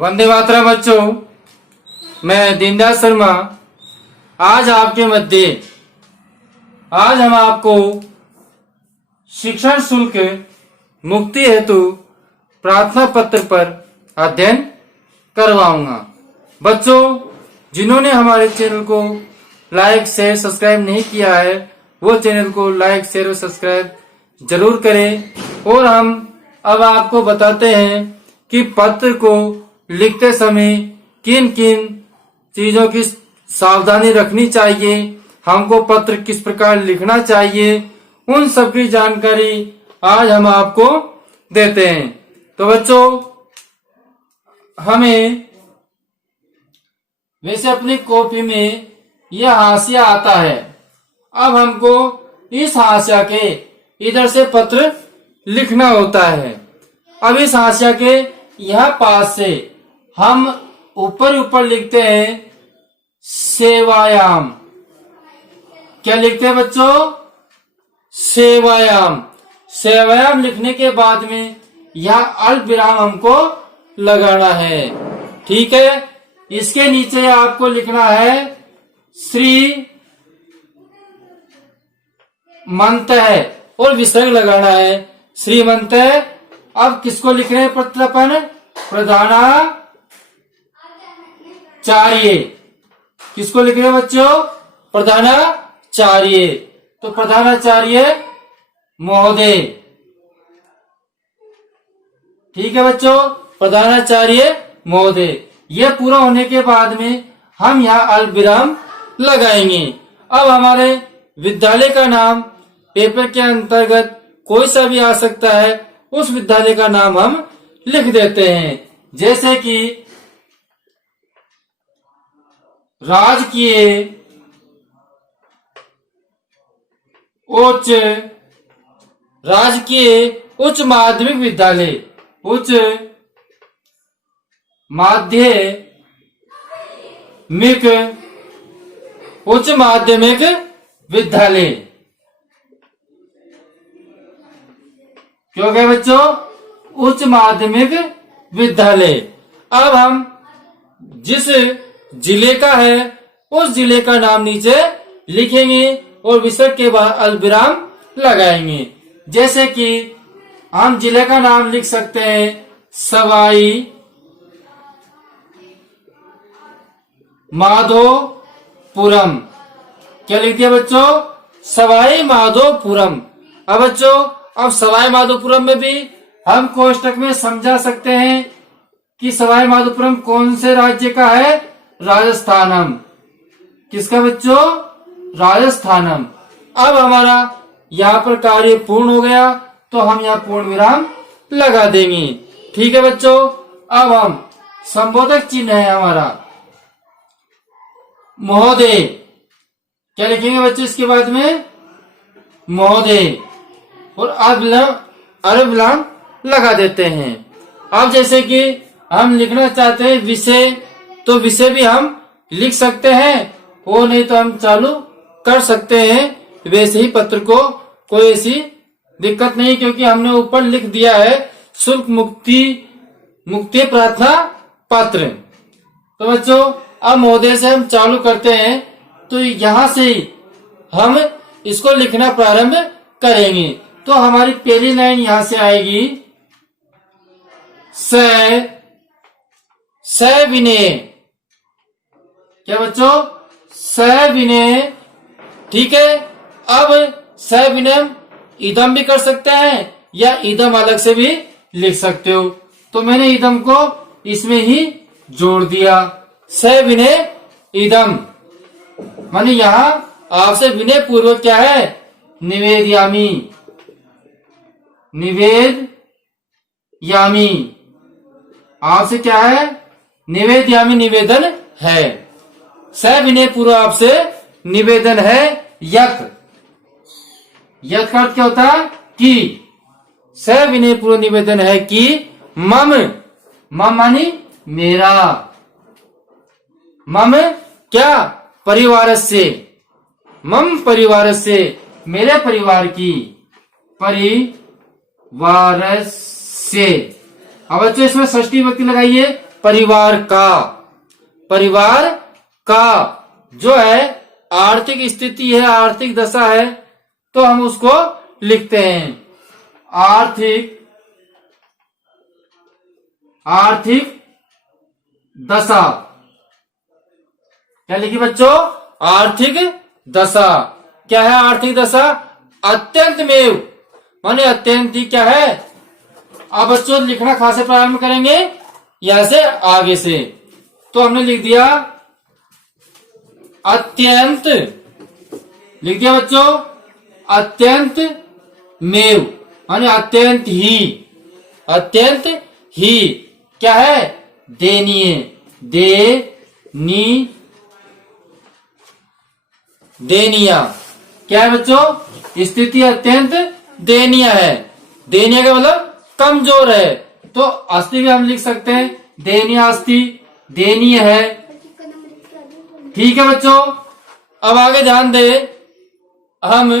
वंदे मातरम बच्चों, मैं दीनदयाल शर्मा आज आपके मध्य आज हम आपको शिक्षण शुल्क मुक्ति हेतु प्रार्थना पत्र पर अध्ययन करवाऊंगा। बच्चों, जिन्होंने हमारे चैनल को लाइक शेयर सब्सक्राइब नहीं किया है वो चैनल को लाइक शेयर और सब्सक्राइब जरूर करें। और हम अब आपको बताते हैं कि पत्र को लिखते समय किन किन चीजों की सावधानी रखनी चाहिए, हमको पत्र किस प्रकार लिखना चाहिए, उन सब की जानकारी आज हम आपको देते हैं। तो बच्चों, हमें वैसे अपनी कॉपी में यह हाशिया आता है। अब हमको इस हाशिया के इधर से पत्र लिखना होता है। अब इस हाशिया के यहाँ पास से हम ऊपर लिखते हैं सेवायाम। क्या लिखते हैं बच्चों? सेवायाम। सेवायाम लिखने के बाद में यहाँ अल्प विराम हमको लगाना है। ठीक है। इसके नीचे आपको लिखना है श्री मंत है और विसर्ग लगाना है श्रीमंत। अब किसको लिख रहे हैं पत्र अपन? प्रधानाचार्य। किसको लिख रहे हैं बच्चों? प्रधानाचार्य। तो प्रधानाचार्य महोदय। ठीक है बच्चों, प्रधानाचार्य महोदय। यह पूरा होने के बाद में हम यहाँ अल्प विराम लगाएंगे। अब हमारे विद्यालय का नाम पेपर के अंतर्गत कोई सा भी आ सकता है, उस विद्यालय का नाम हम लिख देते हैं। जैसे कि राजकीय उच्च माध्यमिक विद्यालय, उच्च माध्यमिक विद्यालय। क्यों गए बच्चों? उच्च माध्यमिक विद्यालय। अब हम जिस जिले का है उस जिले का नाम नीचे लिखेंगे और विसर्ग के बाद अल्पविराम लगाएंगे। जैसे कि हम जिले का नाम लिख सकते हैं सवाई माधोपुरम। क्या लिख दिया बच्चों? सवाई माधोपुरम। अब बच्चों, अब सवाई माधोपुरम में भी हम कोष्टक में समझा सकते हैं कि सवाई माधोपुरम कौन से राज्य का है? राजस्थानम। किसका बच्चों? राजस्थानम। अब हमारा यहाँ पर कार्य पूर्ण हो गया तो हम यहाँ पूर्ण विराम लगा देंगे। ठीक है बच्चों। अब हम संबोधक चिन्ह है हमारा महोदय। क्या लिखेंगे बच्चों इसके बाद में? महोदय। और अल्पविराम लगा देते हैं। अब जैसे कि हम लिखना चाहते हैं विषय, तो विषय भी हम लिख सकते हैं, वो नहीं तो हम चालू कर सकते हैं। वैसे ही पत्र को कोई ऐसी दिक्कत नहीं, क्योंकि हमने ऊपर लिख दिया है शुल्क मुक्ति प्रार्थना पत्र। तो बच्चों, अब महोदय से हम चालू करते हैं, तो यहां से हम इसको लिखना प्रारंभ करेंगे। तो हमारी पहली लाइन यहां से आएगी सविनय। क्या बच्चों? सविनय। ठीक है। अब सविनय इदम भी कर सकते हैं या इदम अलग से भी लिख सकते हो। तो मैंने इदम को इसमें ही जोड़ दिया। सविनय इदम माने यहां आपसे विनय पूर्वक क्या है? निवेदयामी। आपसे क्या है? निवेदयामी निवेदन है। सविनय पूर्व आपसे निवेदन है। यत का अर्थ क्या होता है? कि। सविनय पूर्व निवेदन है कि मम मानी मेरा। मम क्या? परिवार से। मम परिवार से मेरे परिवार की। परिवार से। अब बच्चों इसमें षष्ठी विभक्ति लगाइए परिवार का, परिवार का जो है आर्थिक स्थिति है, आर्थिक दशा है, तो हम उसको लिखते हैं आर्थिक दशा। क्या लिखी बच्चों? आर्थिक दशा। क्या है आर्थिक दशा? अत्यंत में, माने अत्यंत ही क्या है। अब बच्चों लिखना कहां से प्रारंभ करेंगे? यहां से आगे से। तो हमने लिख दिया अत्यंत, लिख दिया बच्चों अत्यंत मेव, माने अत्यंत ही, अत्यंत ही क्या है? दयनीय, दयनीय। क्या है बच्चों? स्थिति अत्यंत दयनीय है। दयनीय का मतलब कमजोर है, तो अस्थि भी हम लिख सकते हैं दयनीय अस्थि, दयनीय है। ठीक है बच्चों, अब आगे ध्यान दे, हम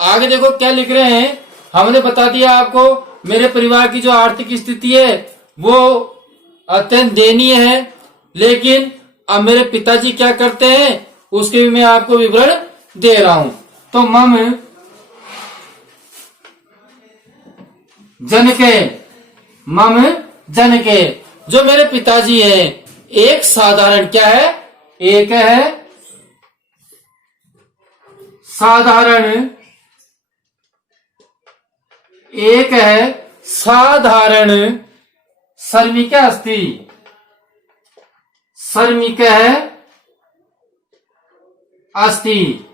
आगे देखो क्या लिख रहे हैं। हमने बता दिया आपको मेरे परिवार की जो आर्थिक स्थिति है वो अत्यंत दयनीय है, लेकिन अब मेरे पिताजी क्या करते हैं उसके भी मैं आपको विवरण दे रहा हूं। तो मम जनके, जो मेरे पिताजी हैं, एक साधारण क्या है? एक है साधारण, एक है साधारण श्रमिक अस्ति, श्रमिक है अस्ति।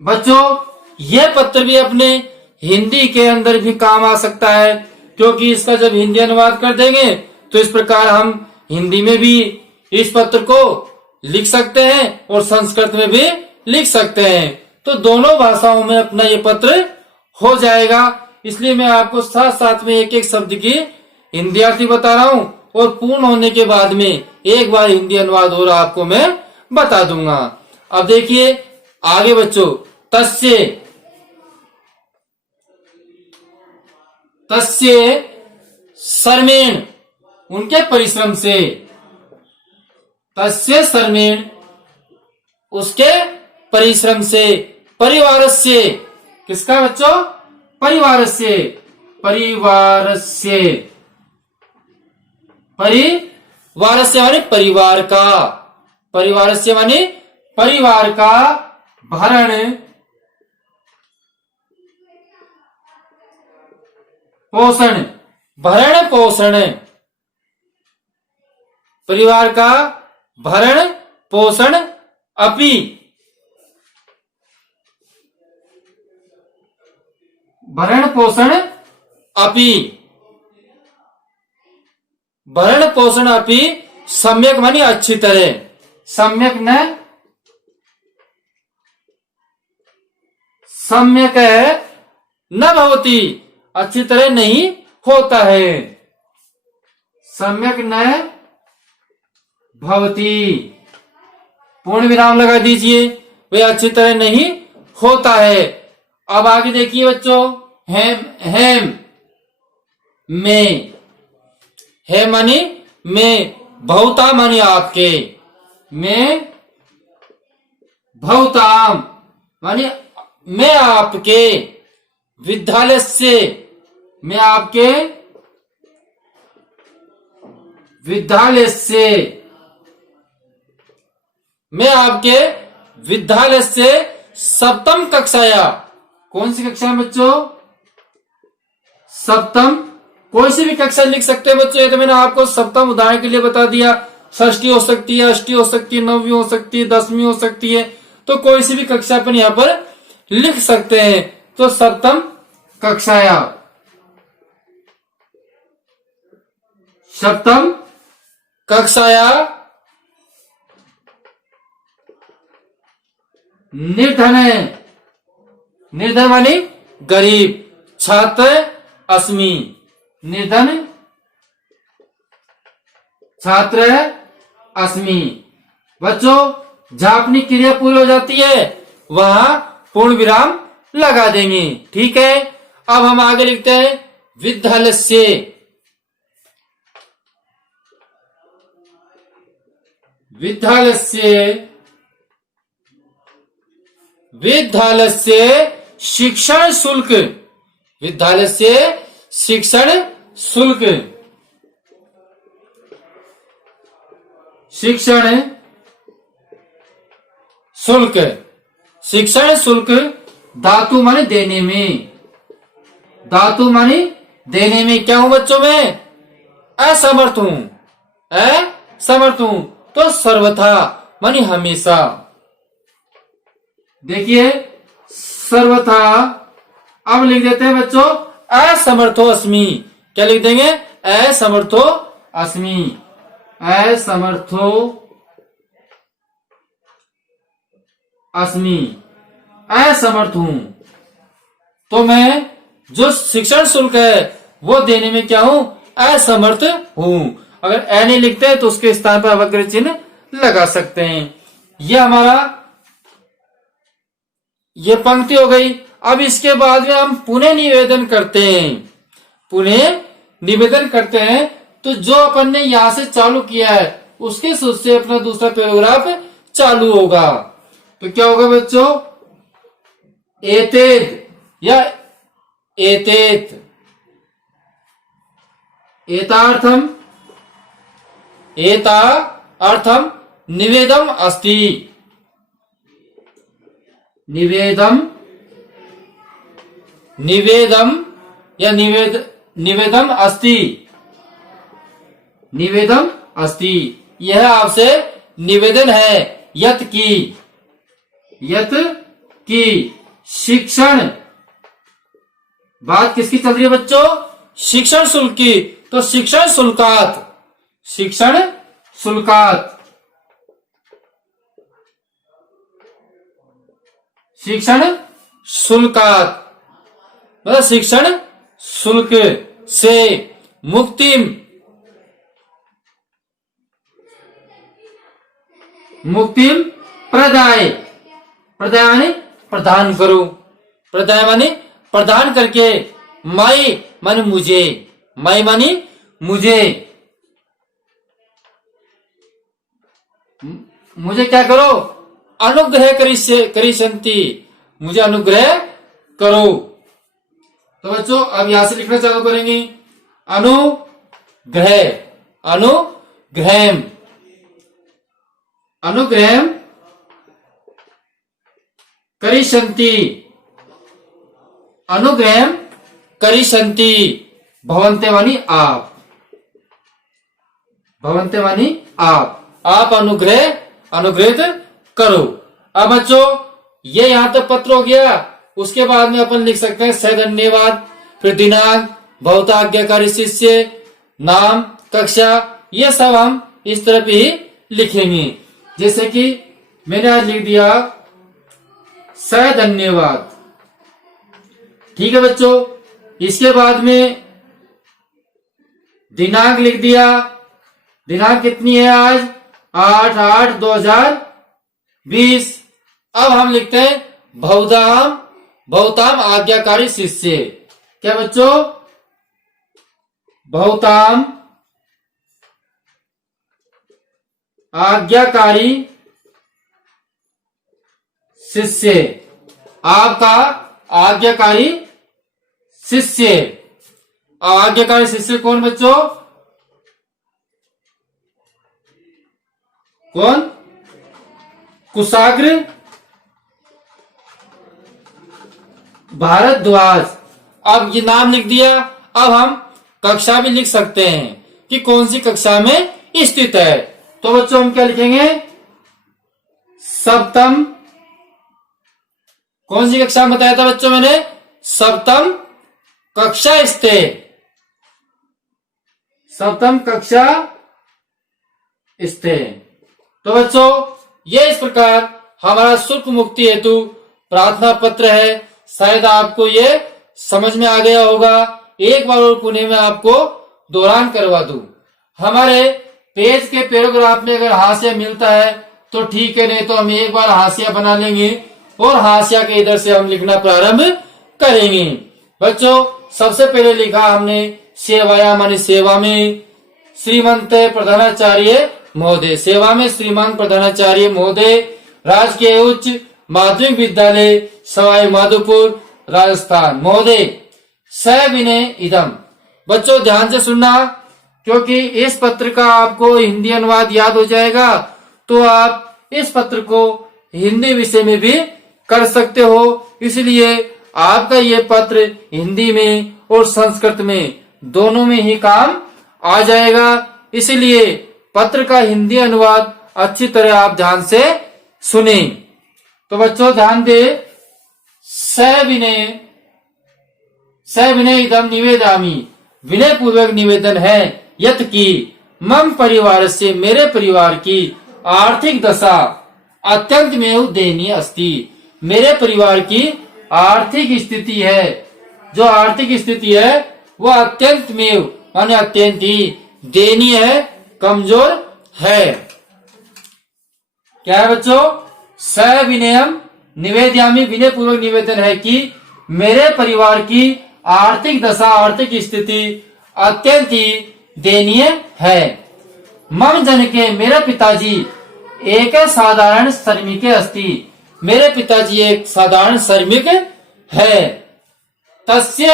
बच्चों यह पत्र भी अपने हिंदी के अंदर भी काम आ सकता है, क्योंकि इसका जब हिंदी अनुवाद कर देंगे तो इस प्रकार हम हिंदी में भी इस पत्र को लिख सकते हैं और संस्कृत में भी लिख सकते हैं। तो दोनों भाषाओं में अपना ये पत्र हो जाएगा। इसलिए मैं आपको साथ साथ में एक एक शब्द की हिंदी अर्थ बता रहा हूं, और पूर्ण होने के बाद में एक बार हिंदी अनुवाद हो रहा आपको मैं बता दूंगा। अब देखिए आगे बच्चों, तस्य श्रमेण, उनके परिश्रम से, तस्य श्रमेण उसके परिश्रम से, परिवारस्य, किसका बच्चों? परिवारस्य, परिवारस्य, परिवारस्य माने परिवार का, परिवारस्य माने परिवार का भरण पोषण, भरण पोषण, परिवार का भरण पोषण अपि, भरण पोषण अपि, भरण पोषण अपि सम्यक मानी अच्छी तरह, सम्यक न, सम्यक है न भवती, अच्छी तरह नहीं होता है, सम्यक न भवती, पूर्ण विराम लगा दीजिए, वे अच्छी तरह नहीं होता है। अब आगे देखिए बच्चों, हेम में, है मानी में, भवता मानी आपके, में भवताम मानी मैं आपके, विद्यालय से, मैं आपके विद्यालय से, मैं आपके विद्यालय से सप्तम कक्षाया, कौन सी कक्षा है बच्चों? सप्तम, कोई सी भी कक्षा लिख सकते हैं बच्चों। ये तो मैंने आपको सप्तम उदाहरण के लिए बता दिया। षष्ठी हो सकती है, अष्टी हो सकती है, नौवीं हो सकती है, 10वीं हो सकती है, तो कोई सी भी कक्षा अपन यहाँ पर लिख सकते हैं। तो सप्तम कक्षाया, सप्तम कक्षाया निर्धन, निर्धन मानी गरीब, छात्र अस्मि, निर्धन छात्र अस्मि। बच्चों जहां अपनी क्रिया पूरी हो जाती है वहां पूर्ण विराम लगा देंगे, ठीक है। अब हम आगे लिखते हैं विद्यालय से, विद्यालयस्य विद्यालयस्य शिक्षण शुल्क, विद्यालयस्य शिक्षण शुल्क, शिक्षण शुल्क, शिक्षण शुल्क धातु माने देने में, धातु माने देने में क्या हूं बच्चों में? असमर्थ हूं, असमर्थ हूं। तो सर्वथा माने हमेशा। देखिए सर्वथा अब लिख देते हैं बच्चों असमर्थो अस्मि। क्या लिख देंगे? असमर्थो अस्मि, असमर्थो अस्मि, असमर्थ हूं। तो मैं जो शिक्षण शुल्क है वो देने में क्या हूं? असमर्थ हूं। अगर ए नहीं लिखते हैं तो उसके स्थान पर अवग्रह चिन्ह लगा सकते हैं। यह हमारा ये पंक्ति हो गई। अब इसके बाद में हम पुनः निवेदन करते हैं, पुनः निवेदन करते हैं। तो जो अपन ने यहां से चालू किया है उसके सूत्र से अपना दूसरा पैराग्राफ चालू होगा। तो क्या होगा बच्चों? एतेत या एतेत, एतार्थम, एता अर्थम निवेदम अस्ति, निवेदम, निवेदम या निवेदम अस्ति, निवेदम अस्ति। यह आपसे निवेदन है यत की, यत की शिक्षण, बात किसकी चल रही है बच्चों? शिक्षण शुल्क की। तो शिक्षण शुल्कात, शिक्षण शुल्कात, शिक्षण शुल्कात मतलब शिक्षण शुल्क से मुक्तिम, मुक्तिम प्रदाय, प्रदाय माने प्रदान करो, प्रदाय माने प्रदान करके, मई माने मुझे, मई माने मुझे, मुझे क्या करो? अनुग्रह करिष्यन्ति, मुझे अनुग्रह करो। तो बच्चों अब यहां से लिखना चालू करेंगे। अनुग्रह, अनुग्रहम, अनुग्रहम करिष्यन्ति, अनुग्रहम करिष्यन्ति, भवन्ते मानी आप, भवन्ते मानी आप अनुग्रह, अनुग्रहित करो। अब बच्चों ये यहां तक पत्र हो गया। उसके बाद में अपन लिख सकते हैं सधन्यवाद, फिर दिनांक, भौताज्ञाकारी शिष्य, नाम, कक्षा, ये सब हम इस तरह ही लिखेंगे। जैसे कि मैंने आज लिख दिया सधन्यवाद, ठीक है बच्चों। इसके बाद में दिनांक लिख दिया, दिनांक कितनी है आज? 8/8/2020। अब हम लिखते हैं भवताम, भवताम आज्ञाकारी शिष्य। क्या बच्चों? भवताम आज्ञाकारी शिष्य, आपका आज्ञाकारी शिष्य। आज्ञाकारी शिष्य कौन बच्चों? कौन? कुशाग्र भारद्वाज। अब ये नाम लिख दिया। अब हम कक्षा भी लिख सकते हैं कि कौन सी कक्षा में स्थित है। तो बच्चों हम क्या लिखेंगे? सप्तम, कौन सी कक्षा में बताया था बच्चों मैंने? सप्तम कक्षा स्थित, सप्तम कक्षा स्थित। तो बच्चों ये इस प्रकार हमारा शुल्क मुक्ति हेतु प्रार्थना पत्र है। शायद आपको ये समझ में आ गया होगा। एक बार और पुणे में आपको दोहरान करवा दूं। हमारे पेज के पैराग्राफ में अगर हाशिया मिलता है तो ठीक है, नहीं तो हम एक बार हाशिया बना लेंगे और हाशिया के इधर से हम लिखना प्रारंभ करेंगे। बच्चों सबसे पहले लिखा हमने सेवाया मानी सेवा में, श्रीमंत प्रधानाचार्य महोदय। सेवा में श्रीमान प्रधानाचार्य महोदय, राजकीय उच्च माध्यमिक विद्यालय सवाई माधोपुर राजस्थान महोदय। सविनय इदम। बच्चों ध्यान से सुनना, क्योंकि इस पत्र का आपको हिंदी अनुवाद याद हो जाएगा तो आप इस पत्र को हिंदी विषय में भी कर सकते हो। इसलिए आपका ये पत्र हिंदी में और संस्कृत में दोनों में ही काम आ जाएगा। इसलिए पत्र का हिंदी अनुवाद अच्छी तरह आप ध्यान से सुने। तो बच्चों ध्यान दे, सविनय इदम निवेदामी। विनय पूर्वक निवेदन है यत की मम परिवार से, मेरे परिवार की आर्थिक दशा अत्यंत में दयनीय अस्ति। मेरे परिवार की आर्थिक स्थिति है, जो आर्थिक स्थिति है वो अत्यंत में माने अत्यंत ही दयनीय है, कमजोर है। क्या है बच्चों? सविनयम निवेदयामी। विनय पूर्वक निवेदन है कि मेरे परिवार की आर्थिक दशा, आर्थिक स्थिति अत्यंत ही दयनीय है। मम जन के, मेरे पिताजी एक साधारण श्रमिक अस्ति। मेरे पिताजी एक साधारण श्रमिक है। तस्य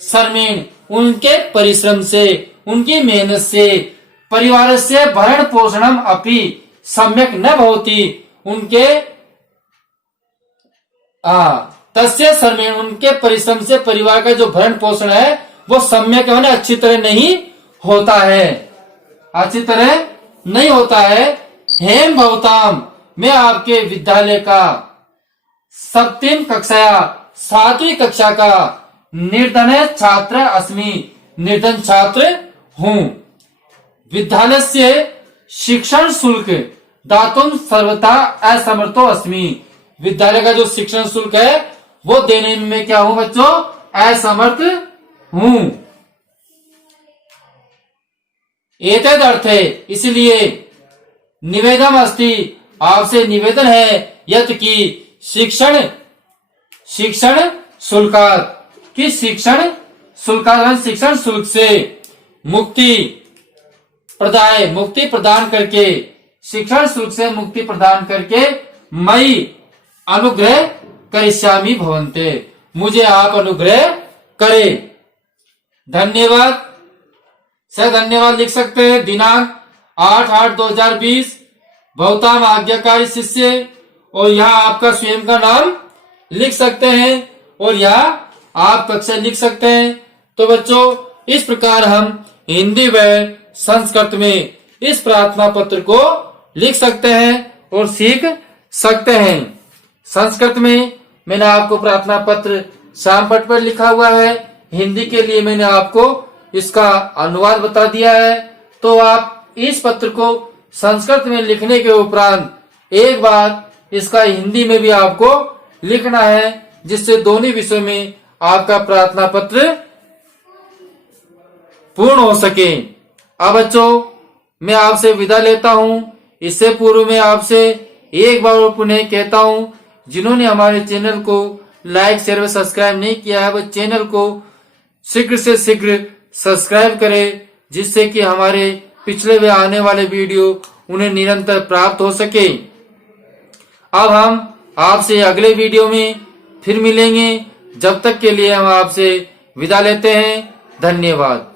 श्रमेण, उनके परिश्रम से, उनकी मेहनत से परिवार से भरण पोषणम अपि सम्यक न भवति। उनके तस्य श्रमेण, उनके परिश्रम से परिवार का जो भरण पोषण है वो सम्यक माने अच्छी तरह नहीं होता है, अच्छी तरह नहीं होता है। हेम भवताम, मैं आपके विद्यालय का सप्तम कक्षा, 7वीं कक्षा का निर्धन छात्र अस्मि, निर्धन छात्र हूँ। विद्यालय से शिक्षण शुल्क दातुम सर्वथा असमर्थो अस्मि। विद्यालय का जो शिक्षण शुल्क है वो देने में क्या हूँ बच्चों? असमर्थ हूँ। एतद अर्थ है, इसलिए निवेदन अस्ति, आपसे निवेदन है यत की शिक्षण शुल्कात, कि शिक्षण शुल्क से मुक्ति प्रदान करके, शिक्षण शुल्क से मुक्ति प्रदान करके मई अनुग्रह करिष्यामि भवन्ते, मुझे आप अनुग्रह करें। धन्यवाद से धन्यवाद लिख सकते हैं। दिनांक 8/8/2020, भवताम आज्ञाकारी शिष्य, और यहाँ आपका स्वयं का नाम लिख सकते हैं और यहाँ आप कक्षा लिख सकते हैं। तो बच्चों इस प्रकार हम हिंदी व संस्कृत में इस प्रार्थना पत्र को लिख सकते हैं और सीख सकते हैं। संस्कृत में मैंने आपको प्रार्थना पत्र शामपट पर लिखा हुआ है, हिंदी के लिए मैंने आपको इसका अनुवाद बता दिया है। तो आप इस पत्र को संस्कृत में लिखने के उपरांत एक बार इसका हिंदी में भी आपको लिखना है, जिससे दोनों विषयों में आपका प्रार्थना पत्र पूर्ण हो सके। अब बच्चों मैं आपसे विदा लेता हूँ। इससे पूर्व में आपसे एक बार और पुनः कहता हूँ, जिन्होंने हमारे चैनल को लाइक शेयर व सब्सक्राइब नहीं किया है वो चैनल को शीघ्र से शीघ्र सब्सक्राइब करें, जिससे कि हमारे पिछले व आने वाले वीडियो उन्हें निरंतर प्राप्त हो सके। अब हम आपसे अगले वीडियो में फिर मिलेंगे। जब तक के लिए हम आपसे विदा लेते हैं। धन्यवाद।